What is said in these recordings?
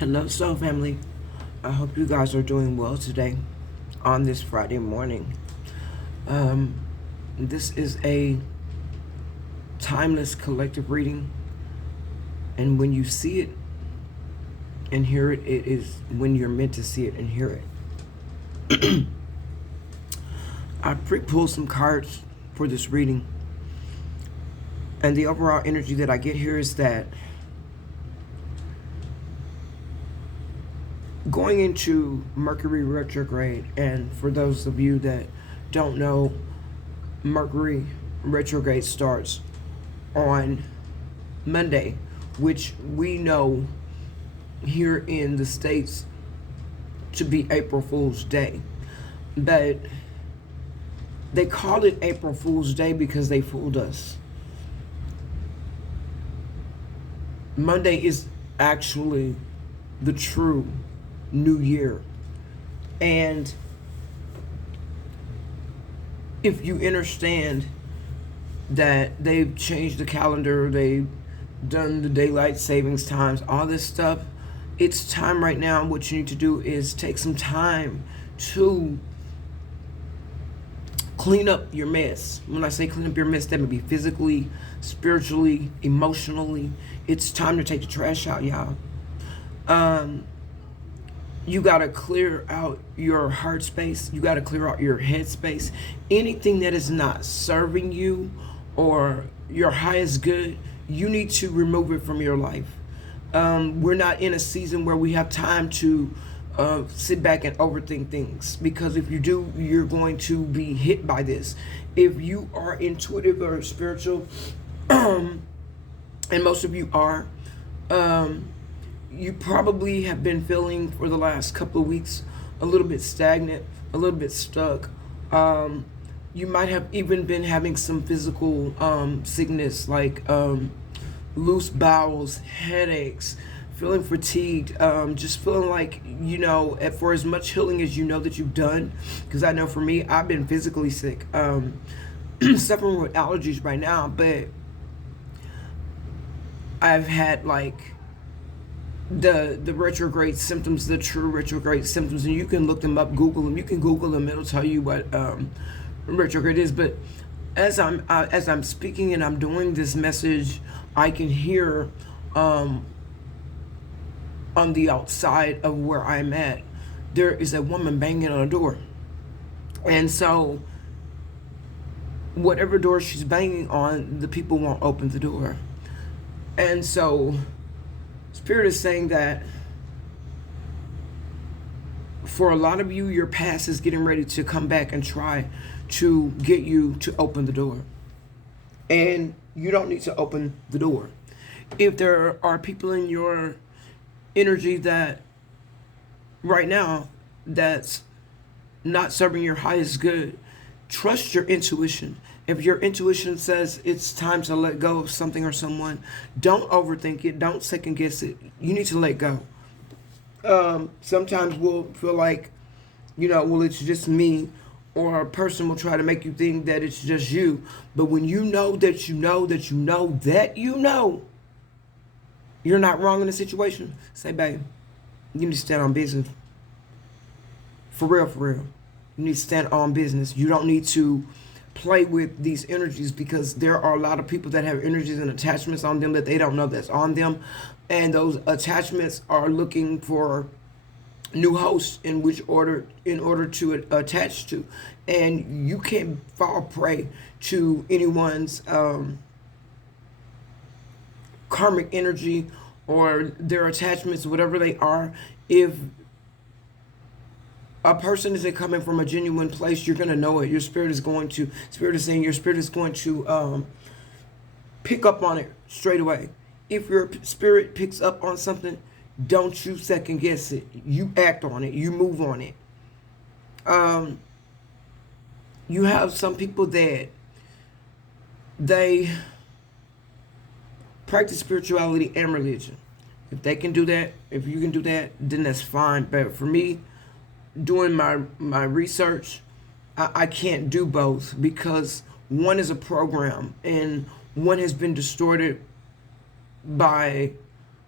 Hello, Soul Family. I hope you guys are doing well today on this Friday morning. Um, this is a timeless collective reading, and when you see it and hear it, it is when you're meant to see it and hear it. I pre-pulled some cards for this reading, and the overall energy that I get here is that going into Mercury retrograde, and for those of you that don't know, Mercury retrograde starts on Monday, which we know here in the States to be April Fool's Day. But they call it April Fool's Day because they fooled us. Monday is actually the true new year. And if you understand that they've changed the calendar, they've done the daylight savings times, all this stuff, it's time right now. What you need to do is take some time to clean up your mess. When I say clean up your mess, that may be physically, spiritually, emotionally. It's time to take the trash out, y'all. You got to clear out your heart space. You got to clear out your head space. Anything that is not serving you or your highest good, you need to remove it from your life. We're not in a season where we have time to sit back and overthink things, because if you do, you're going to be hit by this. If you are intuitive or spiritual, and most of you are, you probably have been feeling for the last couple of weeks a little bit stagnant, a little bit stuck. You might have even been having some physical sickness, like loose bowels, headaches, feeling fatigued, just feeling like, for as much healing as you know that you've done, because I know for me, I've been physically sick, suffering with allergies right now, but I've had like the retrograde symptoms, the true retrograde symptoms, and you can look them up, Google them. You can Google them; it'll tell you what retrograde is. But as I'm speaking and I'm doing this message, I can hear on the outside of where I'm at, there is a woman banging on a door, and so whatever door she's banging on, the people won't open the door, and so Spirit is saying that for a lot of you, your past is getting ready to come back and try to get you to open the door. And you don't need to open the door. If there are people in your energy that right now that's not serving your highest good, trust your intuition. If your intuition says it's time to let go of something or someone, don't overthink it. Don't second guess it. You need to let go. Sometimes we'll feel like, well, it's just me, or a person will try to make you think that it's just you. But when you know that you know that you know that you know, you're not wrong in the situation, say, babe, you need to stand on business. For real, for real. You need to stand on business. You don't need to play with these energies, because there are a lot of people that have energies and attachments on them that they don't know that's on them, and those attachments are looking for new hosts in order to attach to, and you can't fall prey to anyone's karmic energy or their attachments, whatever they are. If a person isn't coming from a genuine place, you're going to know it. Spirit is saying your spirit is going to pick up on it straight away. If your spirit picks up on something, don't you second guess it. You act on it. You move on it. You have some people that they practice spirituality and religion. If they can do that, if you can do that, then that's fine. But for me, doing my research, I can't do both, because one is a program and one has been distorted by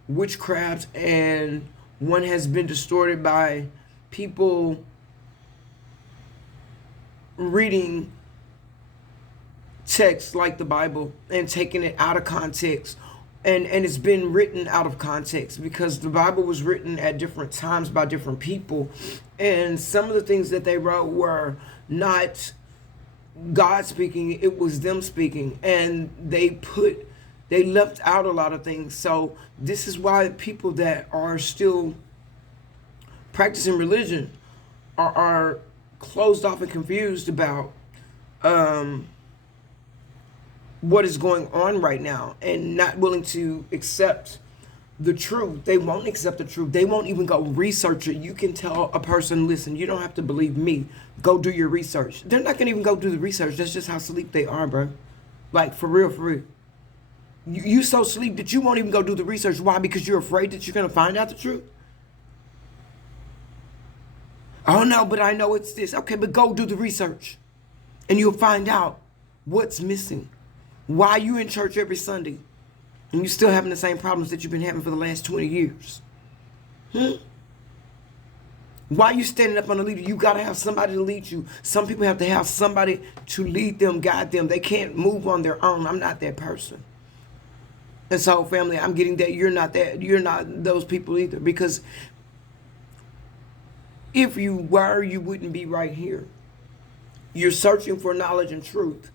witchcraft, and One has been distorted by people reading text like the Bible and taking it out of context. And it's been written out of context because the Bible was written at different times by different people. And some of the things that they wrote were not God speaking, it was them speaking. And they left out a lot of things. So this is why people that are still practicing religion are closed off and confused about what is going on right now and not willing to accept the truth. They won't accept the truth. They won't even go research it. You can tell a person, listen, you don't have to believe me. Go do your research. They're not going to even go do the research. That's just how sleep they are, bro. Like, for real, for real. You so sleep that you won't even go do the research. Why? Because you're afraid that you're going to find out the truth? Oh, no, but I know it's this. Okay, but go do the research. And you'll find out what's missing. Why you in church every Sunday and you still having the same problems that you've been having for the last 20 years? Why you standing up on the leader? You got to have somebody to lead you. Some people have to have somebody to lead them, guide them. They can't move on their own. I'm not that person. And so, family, I'm getting that you're not that. You're not those people either. Because if you were, you wouldn't be right here. You're searching for knowledge and truth.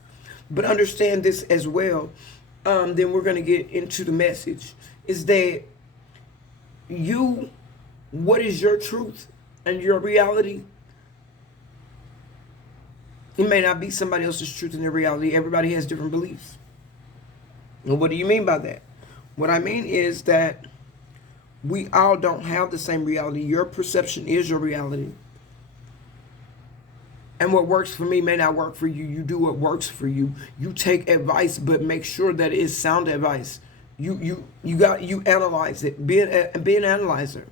But understand this as well. Then we're going to get into the message. Is that what is your truth and your reality? It may not be somebody else's truth and their reality. Everybody has different beliefs. And what do you mean by that? What I mean is that we all don't have the same reality. Your perception is your reality. And what works for me may not work for you. You do what works for you. You take advice, but make sure that it is sound advice. You analyze it. Be an analyzer.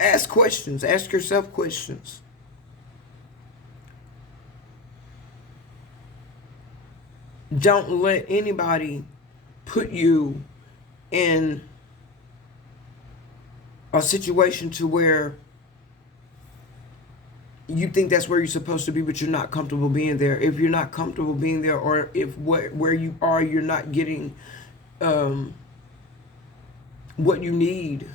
Ask questions. Ask yourself questions. Don't let anybody put you in a situation to where you think that's where you're supposed to be, but you're not comfortable being there. If you're not comfortable being there, or if where you are, you're not getting what you need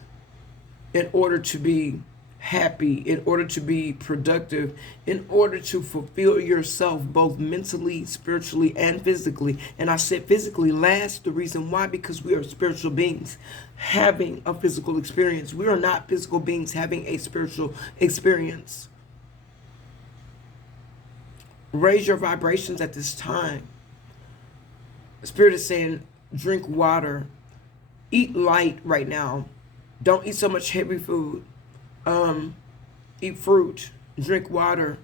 in order to be happy, in order to be productive, in order to fulfill yourself both mentally, spiritually, and physically. And I said physically last. The reason why, because we are spiritual beings having a physical experience. We are not physical beings having a spiritual experience. Raise your vibrations at this time. The Spirit is saying, drink water. Eat light right now. Don't eat so much heavy food. Eat fruit. Drink water.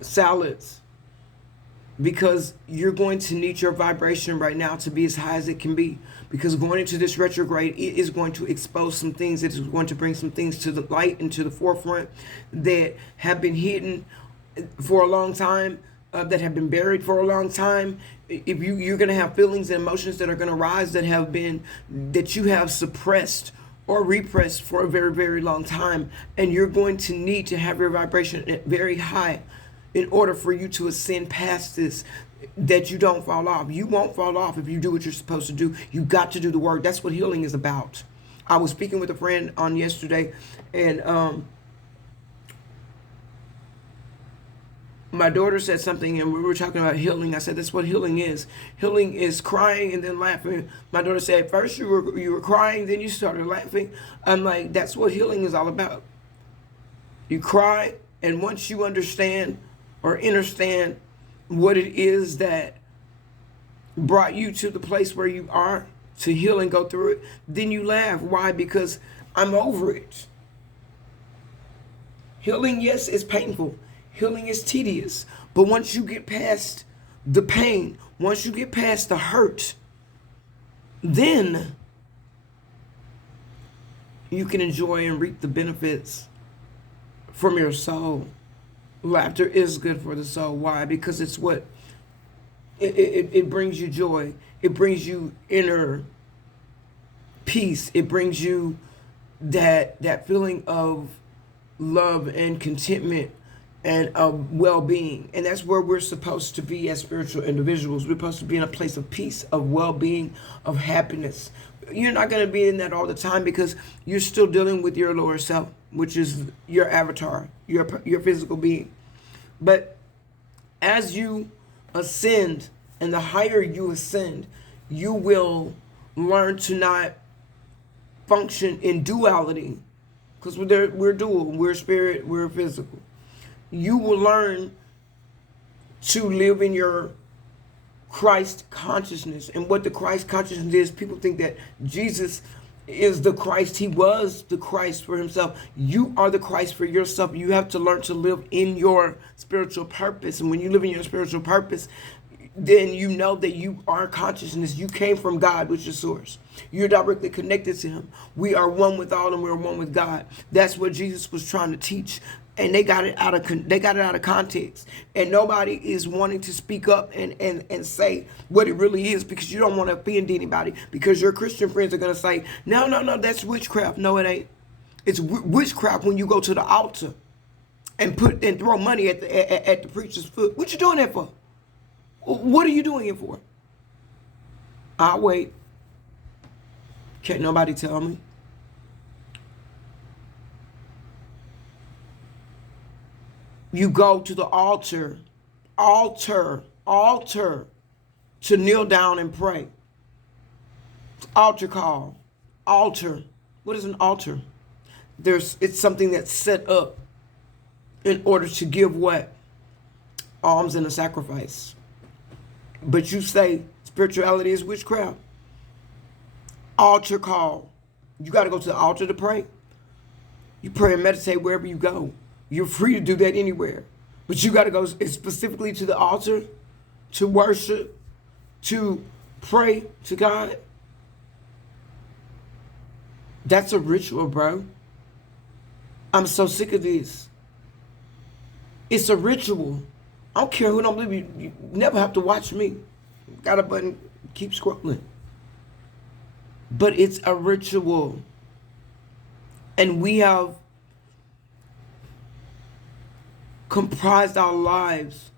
Salads. Because you're going to need your vibration right now to be as high as it can be. Because going into this retrograde, it is going to expose some things. It is going to bring some things to the light and to the forefront that have been hidden for a long time, that have been buried for a long time. If you're going to have feelings and emotions that are going to rise that you have suppressed or repressed for a very, very long time. And you're going to need to have your vibration very high in order for you to ascend past this, that you don't fall off. You won't fall off if you do what you're supposed to do. You got to do the work. That's what healing is about. I was speaking with a friend on yesterday, and my daughter said something, and we were talking about healing. I said, that's what healing is. Healing is crying and then laughing. My daughter said, first you were crying, then you started laughing. I'm like, that's what healing is all about. You cry, and once you understand or understand what it is that brought you to the place where you are to heal and go through it, then you laugh. Why? Because I'm over it. Healing, yes, is painful. Healing is tedious. But once you get past the pain, once you get past the hurt, then you can enjoy and reap the benefits from your soul. Laughter is good for the soul. Why? Because it's what? It brings you joy. It brings you inner peace. It brings you that feeling of love and contentment and of well-being. And that's where we're supposed to be as spiritual individuals. We're supposed to be in a place of peace, of well-being, of happiness. You're not going to be in that all the time because you're still dealing with your lower self, which is your avatar, your physical being. But as you ascend, and the higher you ascend, you will learn to not function in duality, because we're dual. We're spirit, we're physical. You will learn to live in your Christ consciousness. And what the Christ consciousness is, people think that Jesus is the Christ. He was the Christ for himself. You are the Christ for yourself. You have to learn to live in your spiritual purpose. And when you live in your spiritual purpose, then you know that you are consciousness. You came from God, which is source. You're directly connected to him. We are one with all and we're one with God. That's what Jesus was trying to teach. And they got it out of context. And nobody is wanting to speak up and say what it really is, because you don't want to offend anybody, because your Christian friends are going to say, no, that's witchcraft. No, it ain't. It's witchcraft when you go to the altar and throw money at the preacher's foot. What you doing that for? What are you doing it for? I'll wait. Can't nobody tell me. You go to the altar to kneel down and pray. Altar call. Altar. What is an altar? It's something that's set up in order to give what? Alms and a sacrifice. But you say spirituality is witchcraft. Altar call. You got to go to the altar to pray. You pray and meditate wherever you go. You're free to do that anywhere. But you got to go specifically to the altar to worship, to pray to God. That's a ritual, bro. I'm so sick of this. It's a ritual. I don't care who don't believe you. You never have to watch me. Got a button, keep scrolling. But it's a ritual. And we have comprised our lives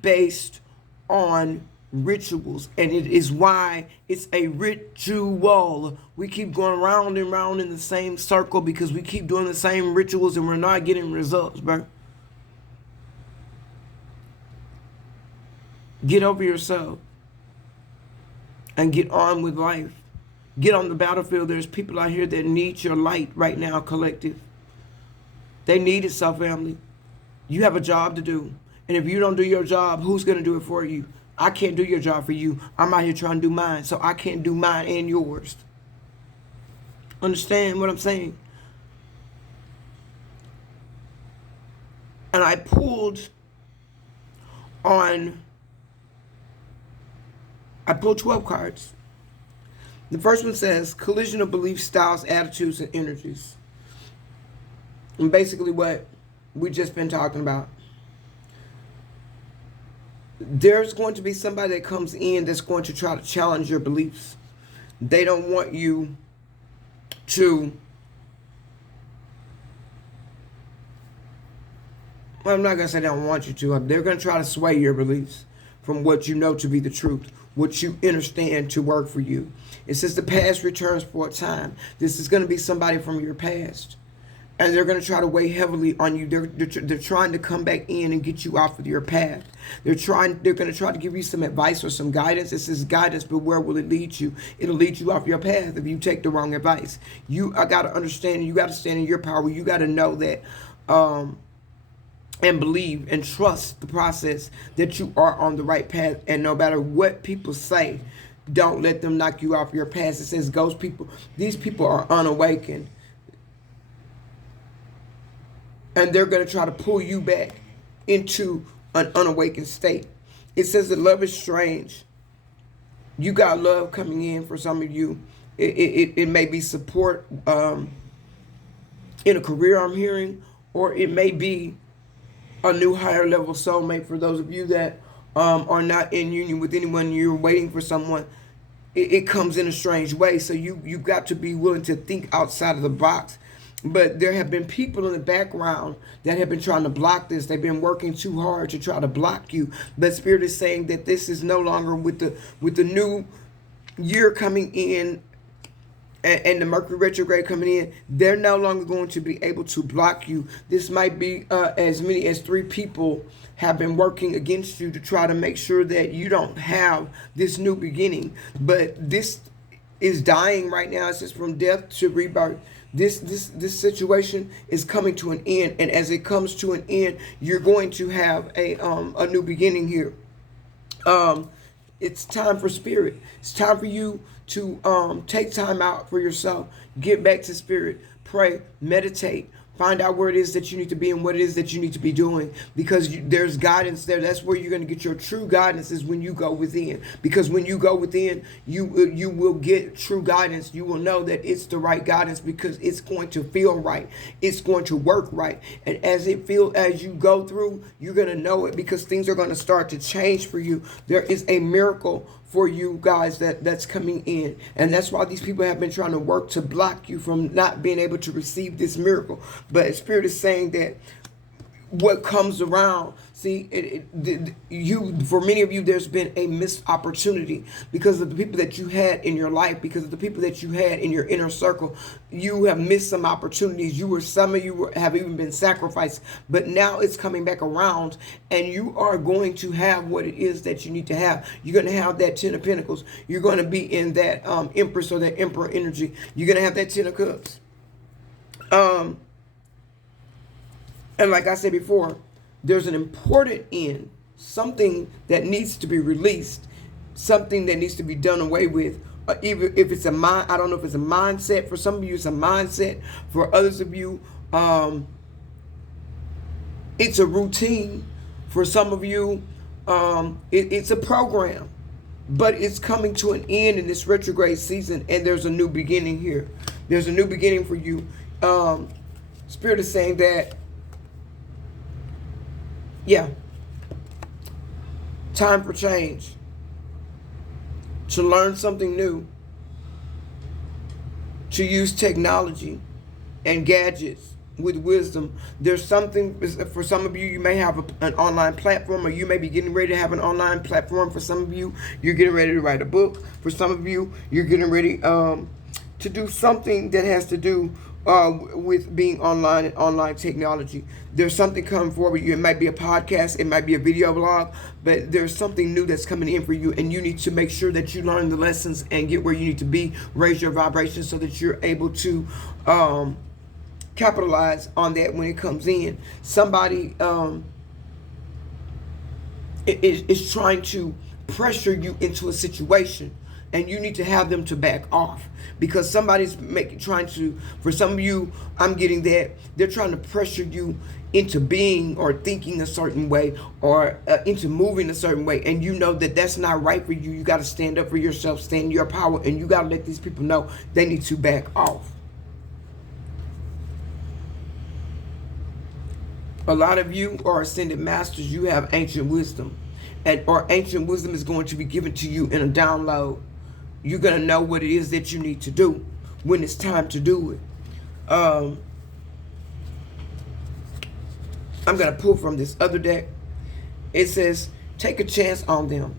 based on rituals. And it is why it's a ritual. We keep going round and round in the same circle because we keep doing the same rituals and we're not getting results, bro. Get over yourself and get on with life. Get on the battlefield. There's people out here that need your light right now, collective. They need it, so family. You have a job to do. And if you don't do your job, who's going to do it for you? I can't do your job for you. I'm out here trying to do mine, so I can't do mine and yours. Understand what I'm saying? And I pulled 12 cards. The first one says collision of beliefs, styles, attitudes, and energies. And basically what we just been talking about. There's going to be somebody that comes in that's going to try to challenge your beliefs. They don't want you to, well, I'm not going to say they don't want you to. They're going to try to sway your beliefs from what you know to be the truth, what you understand to work for you. It says the past returns for a time. This is going to be somebody from your past. And they're going to try to weigh heavily on you. They're trying to come back in and get you off of your path. They're going to try to give you some advice or some guidance. It says guidance, but where will it lead you? It'll lead you off your path if you take the wrong advice. I got to understand, you got to stand in your power. You got to know that and believe and trust the process that you are on the right path. And no matter what people say, don't let them knock you off your path. It says ghost people. These people are unawakened. And they're going to try to pull you back into an unawakened state. It says that love is strange. You got love coming in for some of you. It may be support in a career, I'm hearing, or it may be a new higher level soulmate for those of you that are not in union with anyone. You're waiting for someone. it comes in a strange way. So you've got to be willing to think outside of the box. But there have been people in the background that have been trying to block this. They've been working too hard to try to block you. But Spirit is saying that this is no longer with the new year coming in and the Mercury retrograde coming in. They're no longer going to be able to block you. This might be as many as 3 people have been working against you to try to make sure that you don't have this new beginning. But this is dying right now. It says from death to rebirth. This situation is coming to an end, and as it comes to an end, you're going to have a new beginning here. It's time for Spirit. It's time for you to take time out for yourself. Get back to Spirit. Pray. Meditate. Find out where it is that you need to be and what it is that you need to be doing, because there's guidance there. That's where you're going to get your true guidance, is when you go within. Because when you go within, you will get true guidance. You will know that it's the right guidance, because it's going to feel right. It's going to work right. And as you go through, you're going to know it, because things are going to start to change for you. There is a miracle for you guys that's coming in, and that's why these people have been trying to work to block you from not being able to receive this miracle. But Spirit is saying that what comes around, see, for many of you, there's been a missed opportunity because of the people that you had in your life, because of the people that you had in your inner circle. You have missed some opportunities. Some of you have even been sacrificed, but now it's coming back around, and you are going to have what it is that you need to have. You're going to have that 10 of Pentacles. You're going to be in that Empress or that Emperor energy. You're going to have that 10 of Cups. And like I said before, there's an important end, something that needs to be released, something that needs to be done away with. Even if it's I don't know if it's a mindset. For some of you, it's a mindset. For others of you, it's a routine. For some of you, it's a program. But it's coming to an end in this retrograde season, and there's a new beginning here. There's a new beginning for you. Spirit is saying that, yeah, time for change, to learn something new, to use technology and gadgets with wisdom. There's something, for some of you, you may have an online platform, or you may be getting ready to have an online platform. For some of you, you're getting ready to write a book. For some of you, you're getting ready to do something that has to do with being online and online technology. There's something coming forward. It might be a podcast, it might be a video blog, but there's something new that's coming in for you, and you need to make sure that you learn the lessons and get where you need to be, raise your vibration so that you're able to capitalize on that when it comes in. Somebody is trying to pressure you into a situation, and you need to have them to back off, because somebody's trying to, for some of you, I'm getting that they're trying to pressure you into being or thinking a certain way, or into moving a certain way, and you know that that's not right for you. You got to stand up for yourself, stand in your power, and you got to let these people know they need to back off. A lot of you are ascended masters. You have ancient wisdom, or ancient wisdom is going to be given to you in a download. You're going to know what it is that you need to do when it's time to do it. I'm going to pull from this other deck. It says, take a chance on them.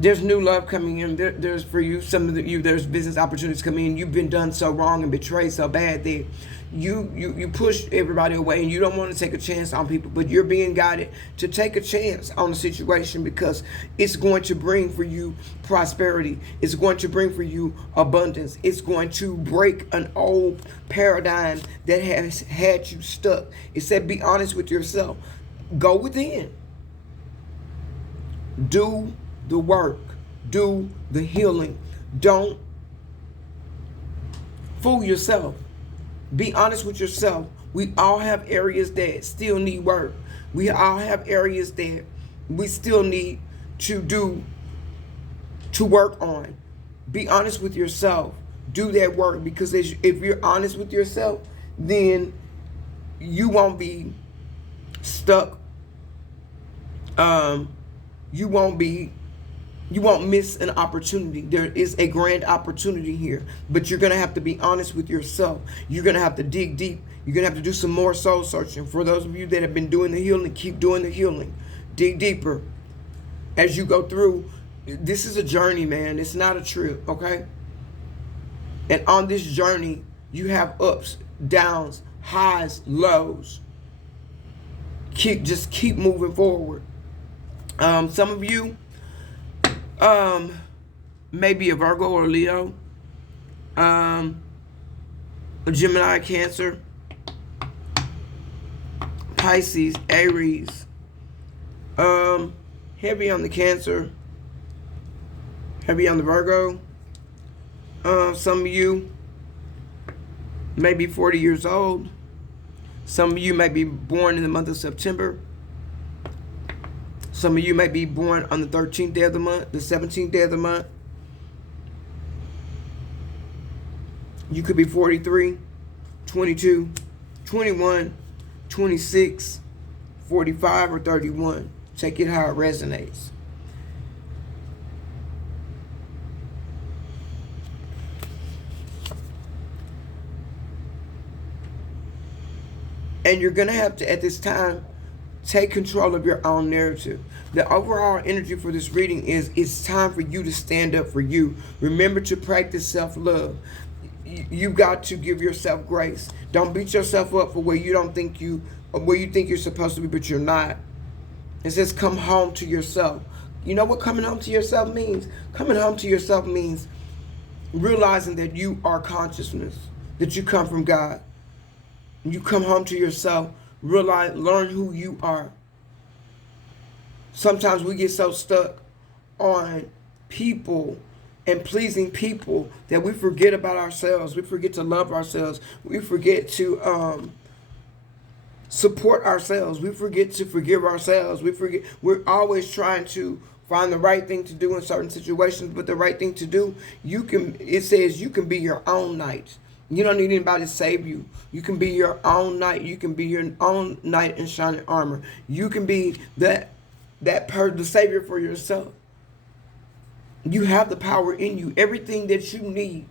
There's new love coming in. There's for you, some of you, there's business opportunities coming in. You've been done so wrong and betrayed so bad that you push everybody away, and you don't want to take a chance on people, but you're being guided to take a chance on the situation, because it's going to bring for you prosperity. It's going to bring for you abundance. It's going to break an old paradigm that has had you stuck. It said, be honest with yourself. Go within. Do the work. Do the healing. Don't fool yourself. Be honest with yourself. We all have areas that still need work. We all have areas that we still need to work on. Be honest with yourself. Do that work, because if you're honest with yourself, then you won't be stuck. You won't be You won't miss an opportunity. There is a grand opportunity here, but you're going to have to be honest with yourself. You're going to have to dig deep. You're going to have to do some more soul searching. For those of you that have been doing the healing, keep doing the healing. Dig deeper as you go through. This is a journey, man. It's not a trip, okay? And on this journey, you have ups, downs, highs, lows. Just keep moving forward. Some of you, maybe a Virgo or Leo, a Gemini, Cancer, Pisces, Aries, heavy on the Cancer, heavy on the Virgo. Some of you may be 40 years old. Some of you may be born in the month of September. Some of you may be born on the 13th day of the month, the 17th day of the month. You could be 43, 22, 21, 26, 45, or 31. Take it how it resonates. And you're going to have to, at this time, take control of your own narrative. The overall energy for this reading is it's time for you to stand up for you. Remember to practice self-love. You got to give yourself grace. Don't beat yourself up for where you think you're supposed to be, but you're not. It says come home to yourself. You know what coming home to yourself means? Coming home to yourself means realizing that you are consciousness, that you come from God. You come home to yourself, learn who you are. Sometimes we get so stuck on people and pleasing people that we forget about ourselves. We forget to love ourselves. We forget to support ourselves. We forget to forgive ourselves. We're always trying to find the right thing to do in certain situations, but the right thing to do, it says you can be your own knight. You don't need anybody to save you. You can be your own knight. You can be your own knight in shining armor. You can be the savior for yourself. You have the power in you. Everything that you need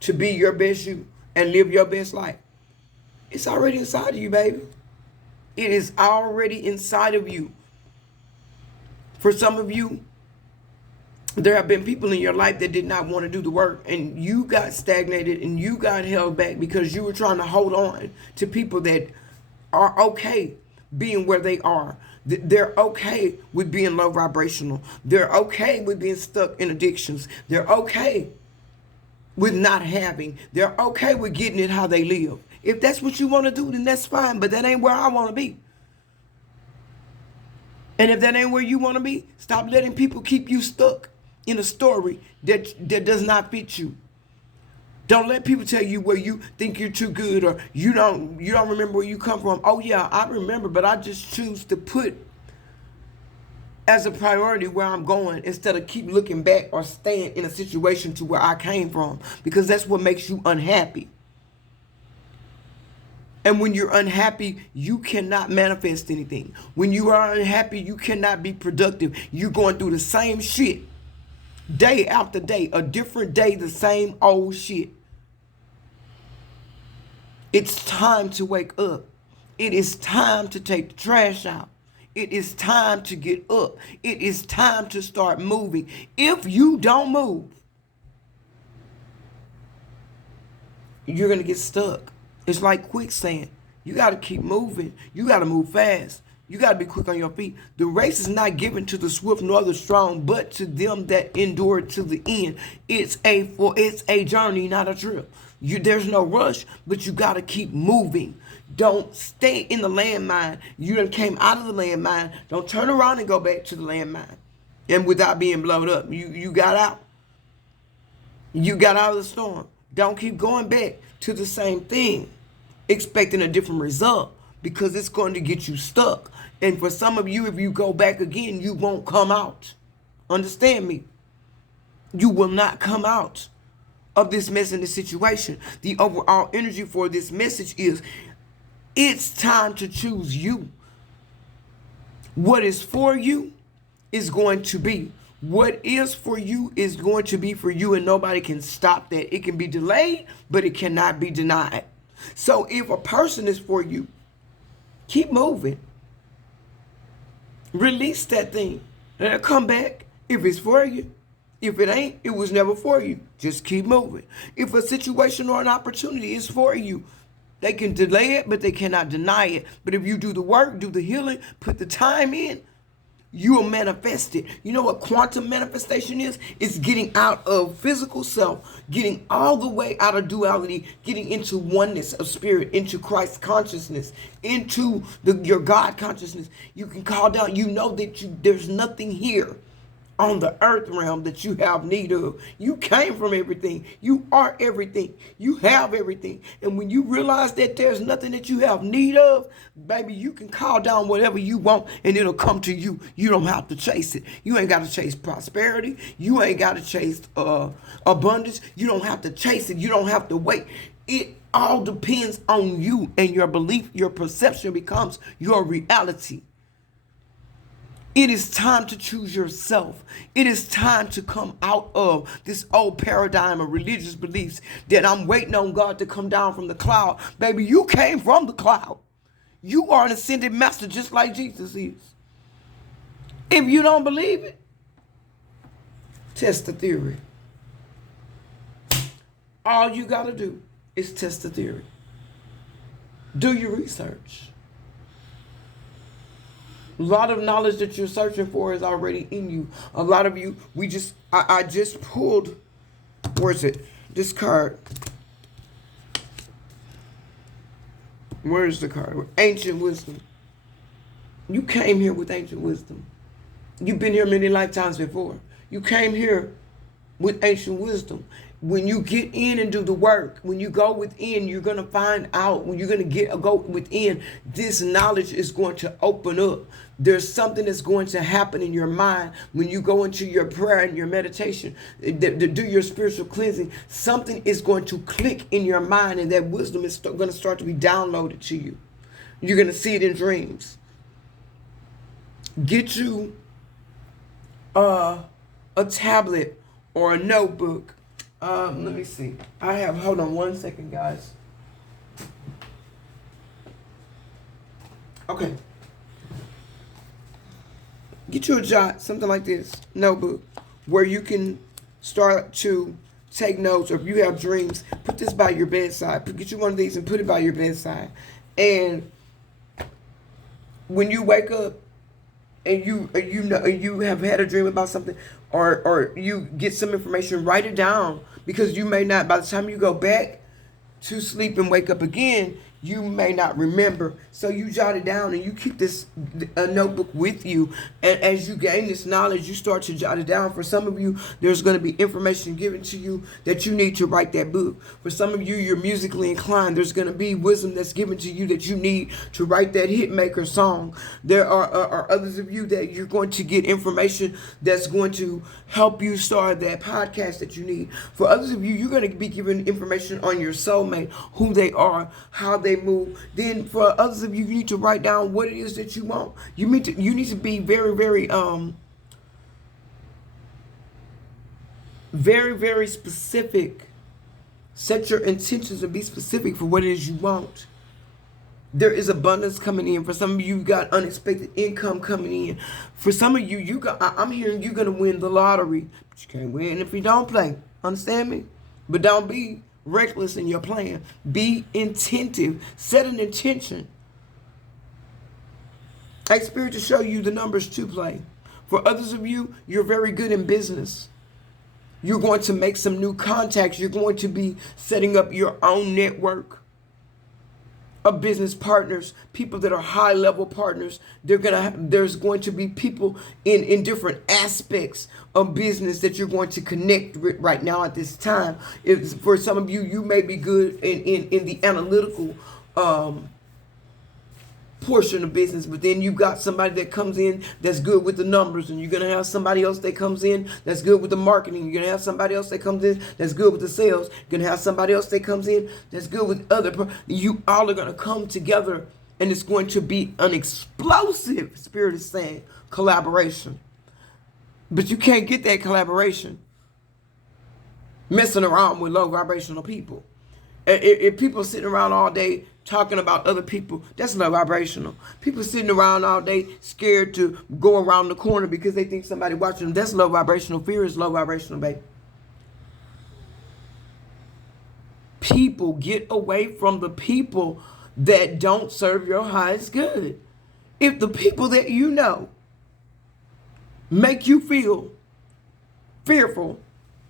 to be your best you and live your best life, it's already inside of you, baby. It is already inside of you. For some of you, there have been people in your life that did not want to do the work, and you got stagnated and you got held back because you were trying to hold on to people that are okay being where they are. They're okay with being low vibrational. They're okay with being stuck in addictions. They're okay with not having. They're okay with getting it how they live. If that's what you want to do, then that's fine, but that ain't where I want to be. And if that ain't where you want to be, stop letting people keep you stuck in a story that does not fit you. Don't let people tell you where you think you're too good, or you don't remember where you come from. Oh yeah, I remember, but I just choose to put as a priority where I'm going instead of keep looking back or staying in a situation to where I came from, because that's what makes you unhappy. And when you're unhappy, you cannot manifest anything. When you are unhappy, you cannot be productive. You're going through the same shit day after day, a different day, the same old shit. It's time to wake up. It is time to take the trash out. It is time to get up. It is time to start moving. If you don't move, you're going to get stuck. It's like quicksand. You got to keep moving. You got to move fast. You got to be quick on your feet. The race is not given to the swift nor the strong, but to them that endure to the end. It's a journey, not a trip. There's no rush, but you got to keep moving. Don't stay in the landmine. You done came out of the landmine. Don't turn around and go back to the landmine. And without being blown up, you got out. You got out of the storm. Don't keep going back to the same thing, expecting a different result, because it's going to get you stuck. And for some of you, if you go back again, you won't come out. Understand me? You will not come out of this mess in this situation. The overall energy for this message is it's time to choose you. What is for you is going to be. What is for you is going to be for you, and nobody can stop that. It can be delayed, but it cannot be denied. So if a person is for you, keep moving. Release that thing. And it'll come back if it's for you. If it ain't, it was never for you. Just keep moving. If a situation or an opportunity is for you, they can delay it, but they cannot deny it. But if you do the work, do the healing, put the time in, you will manifest it. You know what quantum manifestation is? It's getting out of physical self, getting all the way out of duality, getting into oneness of spirit, into Christ consciousness, into your God consciousness. You can call down, you know that there's nothing here on the earth realm that you have need of. You came from everything. You are everything. You have everything. And when you realize that there's nothing that you have need of, baby, you can call down whatever you want and it'll come to you. You don't have to chase it. You ain't got to chase prosperity. You ain't got to chase abundance. You don't have to chase it. You don't have to wait. It all depends on you and your belief. Your perception becomes your reality. It is time to choose yourself. It is time to come out of this old paradigm of religious beliefs that I'm waiting on God to come down from the cloud. Baby, you came from the cloud. You are an ascended master just like Jesus is. If you don't believe it, test the theory. All you got to do is test the theory. Do your research. A lot of knowledge that you're searching for is already in you. A lot of you, I just pulled, where is it? This card. Where is the card? Ancient wisdom. You came here with ancient wisdom. You've been here many lifetimes before. You came here with ancient wisdom. When you get in and do the work, when you go within, you're going to find out, when you're going to go within, this knowledge is going to open up. There's something that's going to happen in your mind when you go into your prayer and your meditation, to do your spiritual cleansing. Something is going to click in your mind, and that wisdom is going to start to be downloaded to you. You're going to see it in dreams. Get you a tablet or a notebook. Let me see. Hold on one second, guys. Okay. Get you a jot, something like this, notebook, where you can start to take notes, or if you have dreams, put this by your bedside. Get you one of these and put it by your bedside. And when you wake up and you have had a dream about something, or you get some information, write it down, because you may not, by the time you go back to sleep and wake up again, you may not remember. So you jot it down and you keep this notebook with you. And as you gain this knowledge, you start to jot it down. For some of you, there's going to be information given to you that you need to write that book. For some of you, you're musically inclined. There's going to be wisdom that's given to you that you need to write that hit maker song. There are others of you that you're going to get information that's going to help you start that podcast that you need. For others of you, you're going to be given information on your soulmate, who they are, how they move. Then for others of you, you need to write down what it is that you want. You need to be very, very very, very specific. Set your intentions and be specific for what it is you want. There is abundance coming in. For some of you, you got unexpected income coming in. For some of you, I'm hearing you're gonna win the lottery, but you can't win if you don't play. Understand me? But don't be reckless in your plan. Be intentive. Set an intention. Ask Spirit to show you the numbers to play. For others of you, you're very good in business. You're going to make some new contacts. You're going to be setting up your own network of business partners, people that are high level partners. There's going to be people in different aspects of business that you're going to connect with right now at this time. For some of you, you may be good in the analytical portion of business, but then you got somebody that comes in that's good with the numbers, and you're going to have somebody else that comes in that's good with the marketing. You're going to have somebody else that comes in that's good with the sales. You're going to have somebody else that comes in that's good with you all are going to come together, and it's going to be an explosive, Spirit is saying, collaboration. But you can't get that collaboration messing around with low vibrational people. If people sitting around all day talking about other people, that's low vibrational. People sitting around all day scared to go around the corner because they think somebody watching them, that's low vibrational. Fear is low vibrational, baby. People, get away from the people that don't serve your highest good. If the people that you know make you feel fearful,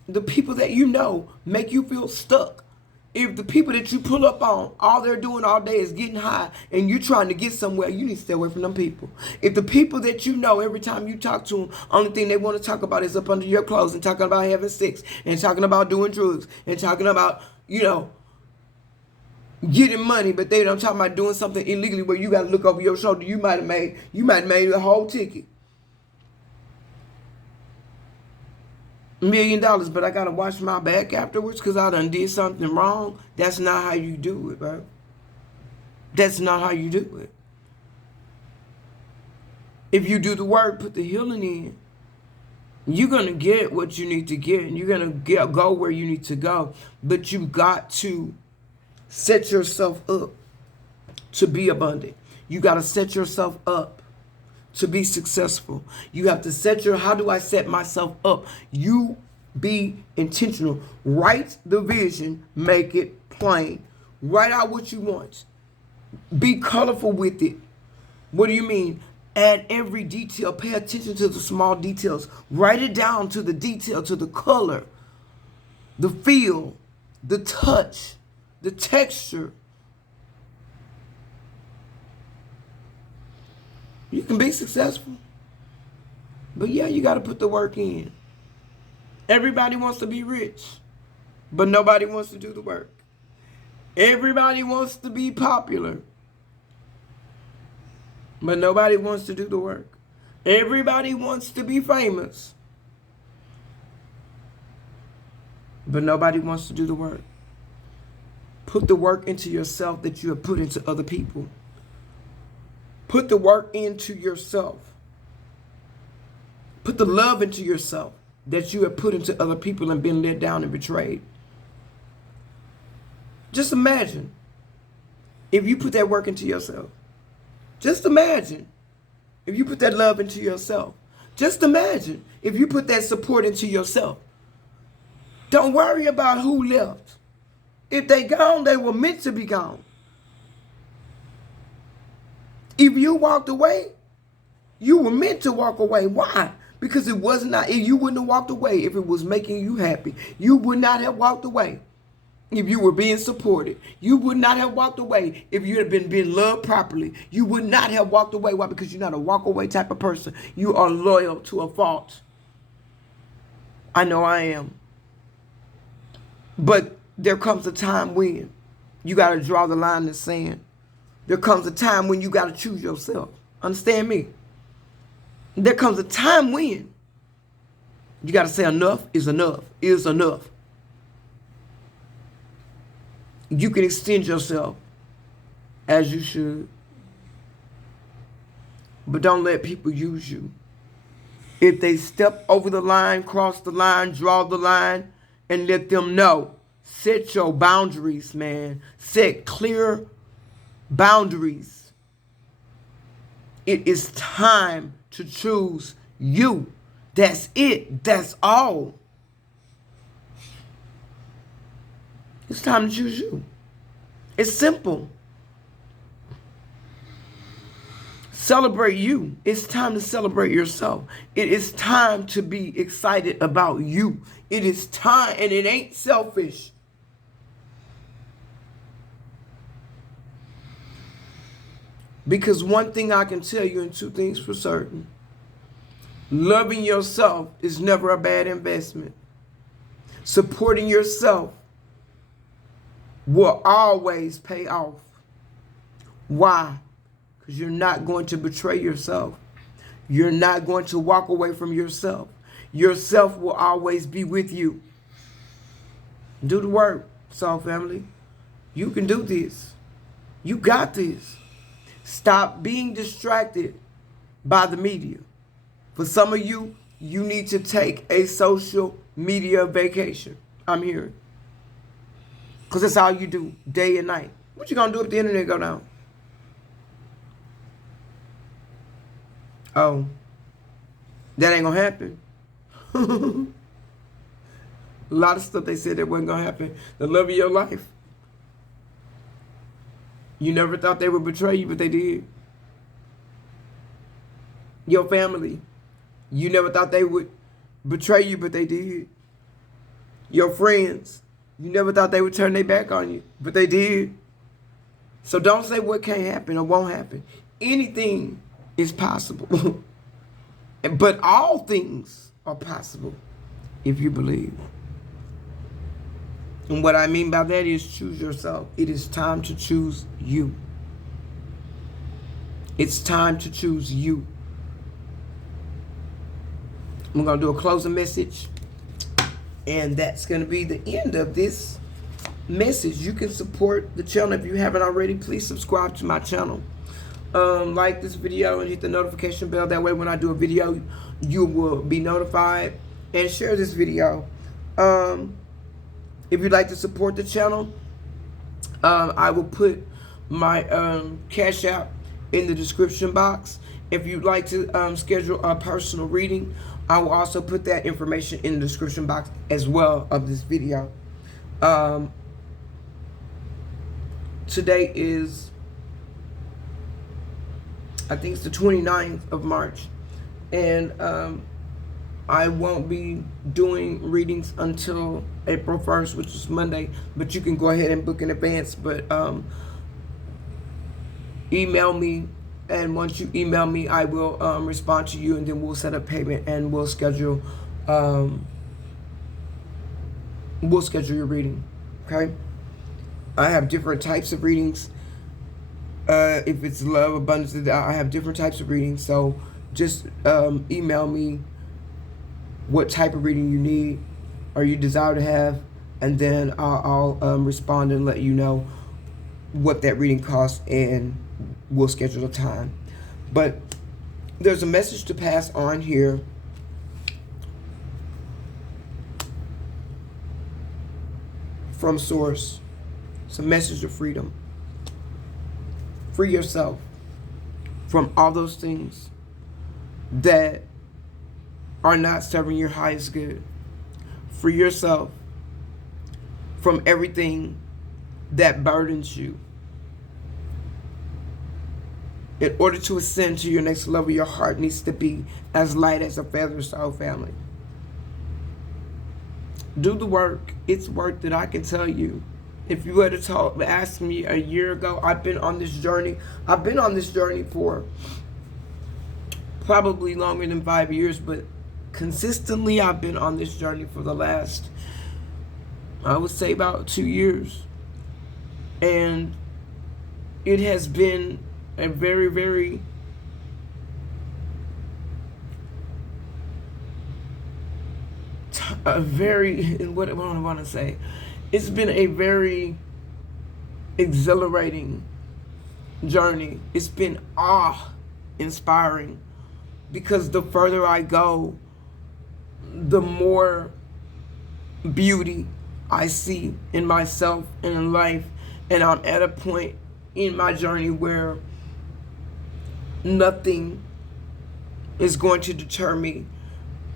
the people that you know make you feel stuck, if the people that you pull up on, all they're doing all day is getting high and you're trying to get somewhere, you need to stay away from them people. If the people that you know, every time you talk to them, only thing they want to talk about is up under your clothes and talking about having sex and talking about doing drugs and talking about, getting money, but they don't talk about doing something illegally where you got to look over your shoulder. You might have made a whole ticket. $1 million, but I got to wash my back afterwards because I done did something wrong. That's not how you do it, bro. That's not how you do it. If you do the work, put the healing in, you're going to get what you need to get, and you're going to go where you need to go. But you got to set yourself up to be abundant. You got to set yourself up to be successful. You have to how do I set myself up? You be intentional. Write the vision, make it plain. Write out what you want. Be colorful with it. What do you mean? Add every detail. Pay attention to the small details. Write it down to the detail, to the color, the feel, the touch, the texture. You can be successful. But yeah, you got to put the work in. Everybody wants to be rich, but nobody wants to do the work. Everybody wants to be popular, but nobody wants to do the work. Everybody wants to be famous, but nobody wants to do the work. Put the work into yourself that you have put into other people. Put the work into yourself. Put the love into yourself that you have put into other people and been let down and betrayed. Just imagine if you put that work into yourself. Just imagine if you put that love into yourself. Just imagine if you put that support into yourself. Don't worry about who left. If they gone, they were meant to be gone. If you walked away, you were meant to walk away. Why? Because it was not, you wouldn't have walked away if it was making you happy. You would not have walked away if you were being supported. You would not have walked away if you had been being loved properly. You would not have walked away. Why? Because you're not a walk away type of person. You are loyal to a fault. I know I am. But there comes a time when you got to draw the line in the sand. There comes a time when you got to choose yourself. Understand me? There comes a time when you got to say enough is enough, is enough. You can extend yourself as you should, but don't let people use you. If they step over the line, cross the line, draw the line, and let them know. Set your boundaries, man. Set clear boundaries. It is time to choose you. That's it. That's all. It's time to choose you. It's simple. Celebrate you. It's time to celebrate yourself. It is time to be excited about you. It is time, and it ain't selfish. Because one thing I can tell you, and two things for certain. Loving yourself is never a bad investment. Supporting yourself will always pay off. Why? Because you're not going to betray yourself. You're not going to walk away from yourself. Yourself will always be with you. Do the work, Soul Family. You can do this. You got this. Stop being distracted by the media. For some of you, you need to take a social media vacation. I'm hearing. Because that's all you do, day and night. What you going to do if the internet go down? Oh, that ain't going to happen. A lot of stuff they said that wasn't going to happen. The love of your life. You never thought they would betray you, but they did. Your family. You never thought they would betray you, but they did. Your friends. You never thought they would turn their back on you, but they did. So don't say what can't happen or won't happen. Anything is possible. But all things are possible if you believe. And what I mean by that is choose yourself. It is time to choose you. It's time to choose you. I'm going to do a closing message. And that's going to be the end of this message. You can support the channel if you haven't already. Please subscribe to my channel. Like this video and hit the notification bell. That way when I do a video, you will be notified. And share this video. If you'd like to support the channel, I will put my Cash App in the description box. If you'd like to schedule a personal reading, I will also put that information in the description box as well of this video. Today is, I think it's the 29th of March. And I won't be doing readings until April 1st, which is Monday. But you can go ahead and book in advance. But email me. And once you email me, I will respond to you, and then we'll set up payment and we'll schedule your reading. Okay? I have different types of readings. If it's love, abundance, I have different types of readings. So just email me what type of reading you need or you desire to have, and then I'll respond and let you know what that reading costs, and we'll schedule a time. But there's a message to pass on here. From Source. It's a message of freedom. Free yourself from all those things that are not serving your highest good. Free yourself from everything that burdens you. In order to ascend to your next level, your heart needs to be as light as a feather, soul family. Do the work. It's work that I can tell you. If you were to ask me a year ago, I've been on this journey. I've been on this journey for probably longer than 5 years, but consistently I've been on this journey for the last, I would say, about 2 years. And it has been a very, very what do I want to say? It's been a very exhilarating journey. It's been awe-inspiring, because the further I go, the more beauty I see in myself and in life. And I'm at a point in my journey where nothing is going to deter me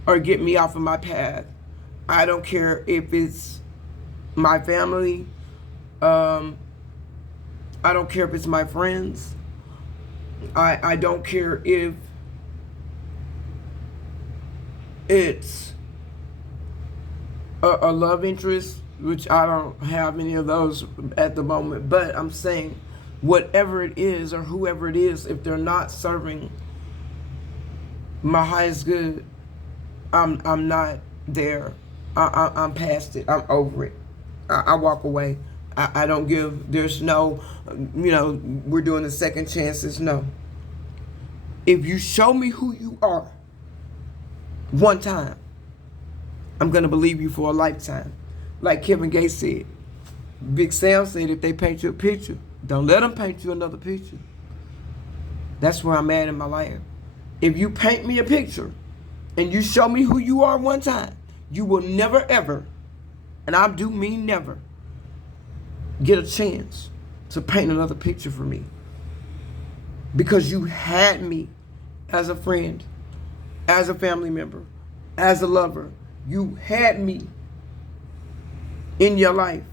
or get me off of my path. I don't care if it's my family. I don't care if it's my friends. I don't care if it's a love interest, which I don't have any of those at the moment. But I'm saying, whatever it is or whoever it is, if they're not serving my highest good, I'm not there. I'm past it. I'm over it. I walk away. I don't give. There's no, we're doing the second chances. No. If you show me who you are one time, I'm going to believe you for a lifetime. Like Kevin Gates said. Big Sam said, if they paint you a picture, don't let them paint you another picture. That's where I'm at in my life. If you paint me a picture, and you show me who you are one time, you will never ever, and I do mean never, get a chance to paint another picture for me. Because you had me as a friend, as a family member, as a lover. You had me in your life.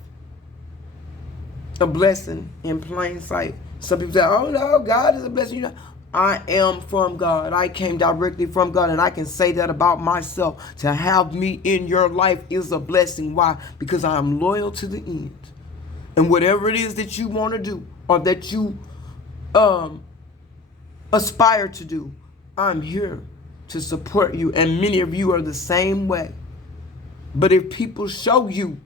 A blessing in plain sight. Some people say, oh no, God is a blessing. You know, I am from God. I came directly from God, and I can say that about myself. To have me in your life is a blessing. Why? Because I am loyal to the end. And whatever it is that you want to do, or that you aspire to do, I'm here to support you. And many of you are the same way. But if people show you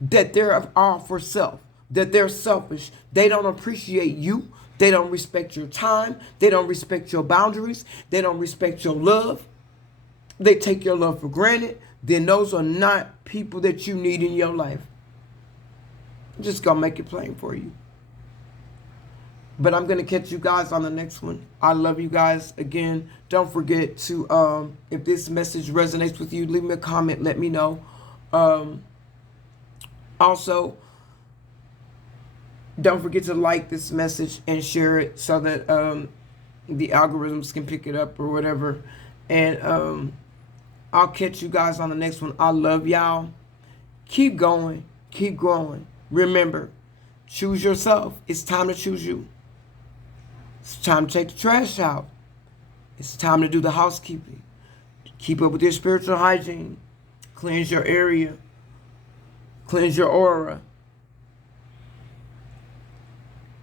that they're all for self, that they're selfish, they don't appreciate you, they don't respect your time, they don't respect your boundaries, they don't respect your love, they take your love for granted, then those are not people that you need in your life. I'm just gonna make it plain for you. But I'm gonna catch you guys on the next one. I love you guys. Again, don't forget to if this message resonates with you, leave me a comment, let me know. Also, don't forget to like this message and share it so that the algorithms can pick it up or whatever. And I'll catch you guys on the next one. I love y'all. Keep going. Keep growing. Remember, choose yourself. It's time to choose you. It's time to take the trash out. It's time to do the housekeeping. Keep up with your spiritual hygiene. Cleanse your area. Cleanse your aura.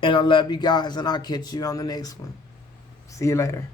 And I love you guys, and I'll catch you on the next one. See you later.